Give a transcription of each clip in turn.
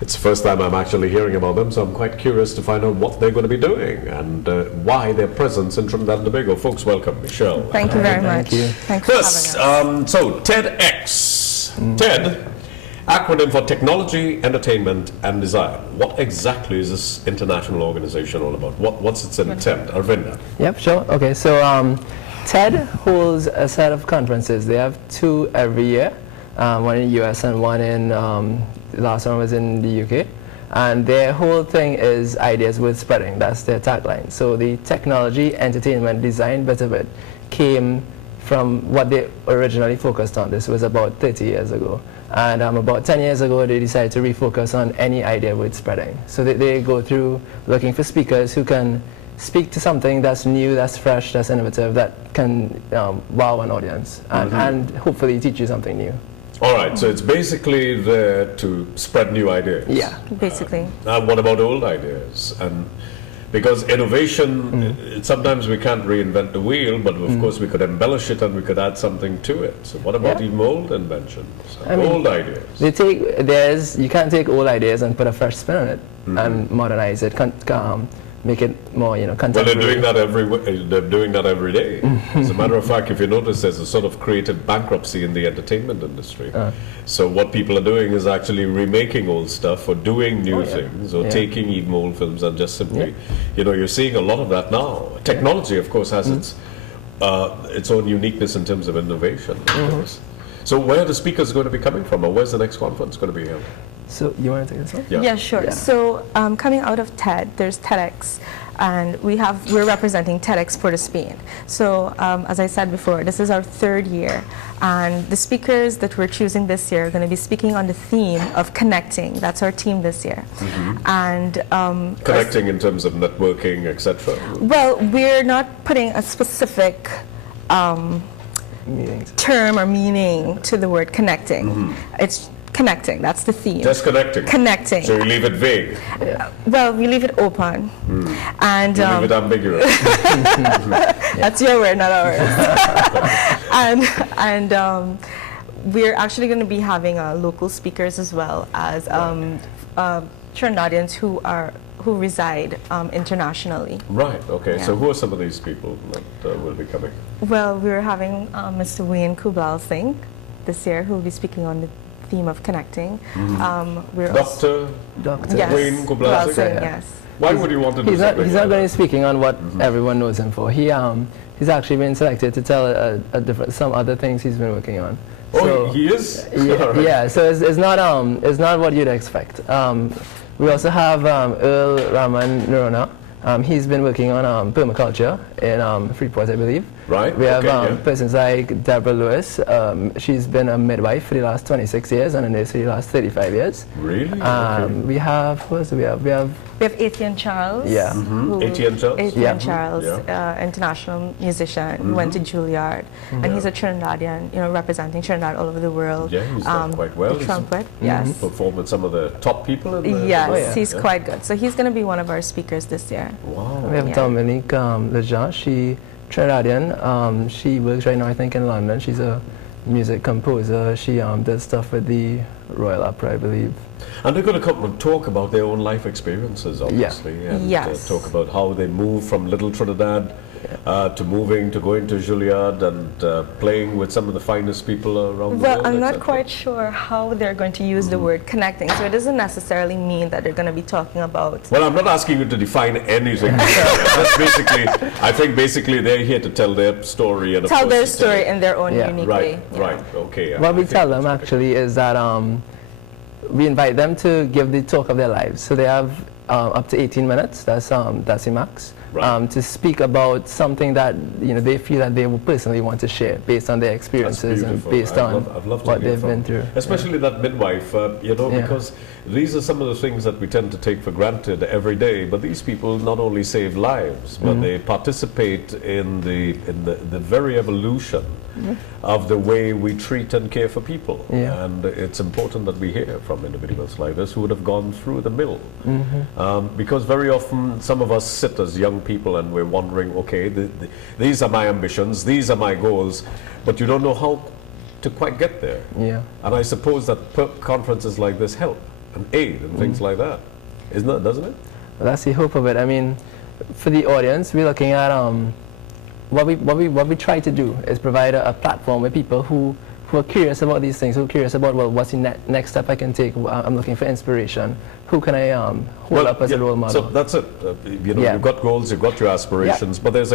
It's the first time I'm actually hearing about them, so I'm quite curious to find out what they're going to be doing and why their presence in Trinidad and Tobago. Folks, welcome, Michelle. Thank you very much. Thank you. Thanks for having us. So TEDx. TED, acronym for Technology, Entertainment and Design. What exactly is this international organization all about? What's its intent? Arvinda? Yep, sure. Okay, so TED holds a set of conferences. They have 2 every year, one in the US and one in, the last one was in the UK. And their whole thing is ideas worth spreading. That's their tagline. So the technology, entertainment, design bit of it came from what they originally focused on. This was about 30 years ago. And about 10 years ago, they decided to refocus on any idea worth spreading. So they go through looking for speakers who can speak to something that's new, that's fresh, that's innovative, that can wow an audience and hopefully teach you something new. All right, so it's basically there to spread new ideas. Yeah. Basically. And what about old ideas? And because innovation, sometimes we can't reinvent the wheel, but of course we could embellish it and we could add something to it. So what about even old inventions, old ideas? You can't take old ideas and put a fresh spin on it and modernize it, make it more, contemporary. Well, they're doing that every day. As a matter of fact, if you notice, there's a sort of creative bankruptcy in the entertainment industry. So what people are doing is actually remaking old stuff or doing new things or taking even old films and just simply, you're seeing a lot of that now. Technology, of course, has its own uniqueness in terms of innovation. So where are the speakers going to be coming from, or where's the next conference going to be held? So you want to take this one? Yeah, sure. Yeah. So coming out of TED, there's TEDx, and we're representing TEDxPortofSpain. So as I said before, this is our 3rd year, and the speakers that we're choosing this year are going to be speaking on the theme of connecting. That's our team this year. And connecting in terms of networking, etc. Well, we're not putting a specific term or meaning to the word connecting. It's connecting, that's the theme. Just connecting. Connecting. So you leave it vague. Well, we leave it open. And you leave it ambiguous. That's your word, not ours. and we're actually going to be having local speakers as well as Trinidadians who reside internationally. Right, okay. Yeah. So who are some of these people that will be coming? Well, we're having Mr. Wayne Kubal Singh this year, who will be speaking on the theme of connecting. We're Dr. Yes. Wayne Kubal Singh? Yes. Why would you want to do something? He's not going to be speaking on what everyone knows him for. He's actually been selected to tell some other things he's been working on. So, he is? Yeah, so it's not what you'd expect. We also have Earl Rahman Nirona. He's been working on permaculture in Freeport, I believe. Right. We have persons like Deborah Lewis. She's been a midwife for the last 26 years and a nurse for the last 35 years. Really? We have, who else do we have? We have Etienne Charles. Yeah. Etienne Charles? Etienne Charles, international musician, went to Juilliard, and he's a Trinidadian, representing Trinidad all over the world. Yeah, he's done quite well. The trumpet, yes. Performed with some of the top people in the Yes, he's quite good. So he's going to be one of our speakers this year. Wow. We have Dominique Lejean. She Trinidadian. She works right now, I think, in London. She's a music composer. She does stuff with the Royal Opera, I believe. And they're going to come and talk about their own life experiences, obviously, and talk about how they moved from Little Trinidad to going to Juilliard and playing with some of the finest people around the world. Well, I'm not quite sure how they're going to use the word connecting, so it doesn't necessarily mean that they're going to be talking about... Well, I'm not asking you to define anything. That's I think basically they're here to tell their story. And tell their story in their own unique way. Right, okay. What we tell them, actually, is that we invite them to give the talk of their lives. So they have up to 18 minutes, that's the max, to speak about something that they feel that they will personally want to share based on their experiences and based on what they've been through. Especially that midwife, because these are some of the things that we tend to take for granted every day, but these people not only save lives, but they participate in the very evolution of the way we treat and care for people. And it's important that we hear from individuals like this who would have gone through the mill. Because very often some of us sit as young people and we're wondering, okay, these are my ambitions, these are my goals, but you don't know how to quite get there. And I suppose that conferences like this help. and aid and things like that. Isn't it, doesn't it? Well, that's the hope of it. I mean, for the audience, we're looking at what we try to do is provide a platform where people who are curious about these things, who are curious about, well, what's the next step I can take? I'm looking for inspiration. Who can I hold up as a role model? So that's it. You've got goals, you've got your aspirations, but there's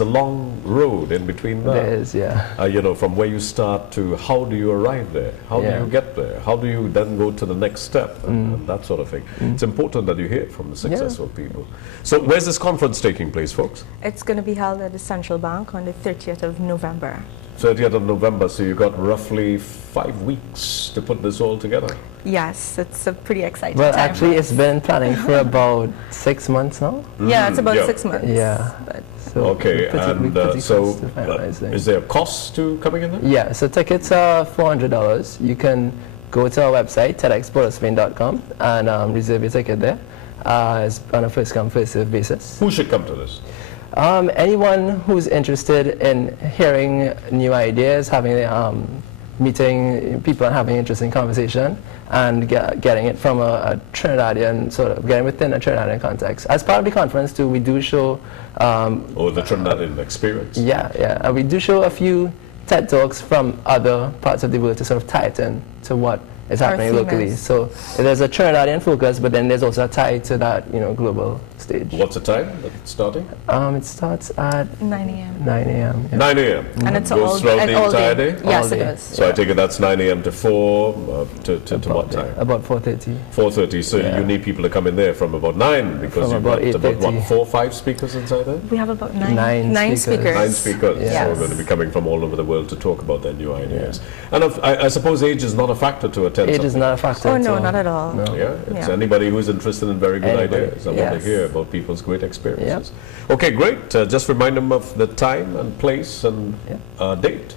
a long road in between that. There is, yeah. From where you start to how do you arrive there? How do you get there? How do you then go to the next step? And that sort of thing. It's important that you hear from the successful people. So where's this conference taking place, folks? It's going to be held at the Central Bank on the 30th of November. 30th of November, so you've got roughly 5 weeks to put this all together. Yes, it's a pretty exciting Well, time. actually, it's been planning for about 6 months now. Yeah, it's about 6 months. Yeah. But So Okay, and so is there a cost to coming in there? Yeah, so tickets are $400. You can go to our website, TEDxPortofSpain.com, and reserve your ticket there. It's on a first-come, first-served basis. Who should come to this? Anyone who's interested in hearing new ideas, having meeting people and having interesting conversation, and getting it from a Trinidadian, sort of getting within a Trinidadian context. As part of the conference too, we do show the Trinidadian experience. Yeah, and we do show a few TED Talks from other parts of the world to sort of tie it in to what is happening locally. So there's a Trinidadian focus, but then there's also a tie to that, global stage. What's the time that it's starting? It starts at 9 a.m. 9 a.m. Yeah. 9 a.m. And it's goes throughout the entire day? Yes, it day. does. So I take it that's 9 a.m. to 4, to what time? About 4:30. 4:30, so you need people to come in there from about 9, because From you've about got about, 8:30. 4 or 5 speakers inside there? We have about Nine nine speakers. speakers. 9 speakers, Yes. so we're going to be coming from all over the world to talk about their new ideas. And I suppose age is not a factor to attend Age something. is not a factor. Oh, at no, all. not at all. No. Yeah, it's Yeah. anybody who's interested in very good Anybody, ideas. I want to yes. hear about people's great experiences. Okay, great. Just remind them of the time and place and date.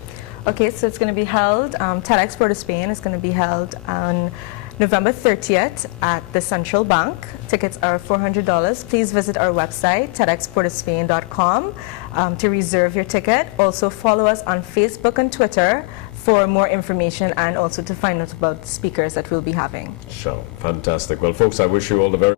Okay, so it's going to be held, TEDxPort of Spain is going to be held on November 30th at the Central Bank. Tickets are $400. Please visit our website, TEDxPortofSpain.com, to reserve your ticket. Also follow us on Facebook and Twitter for more information and also to find out about the speakers that we'll be having. Sure, fantastic. Well, folks, I wish you all the very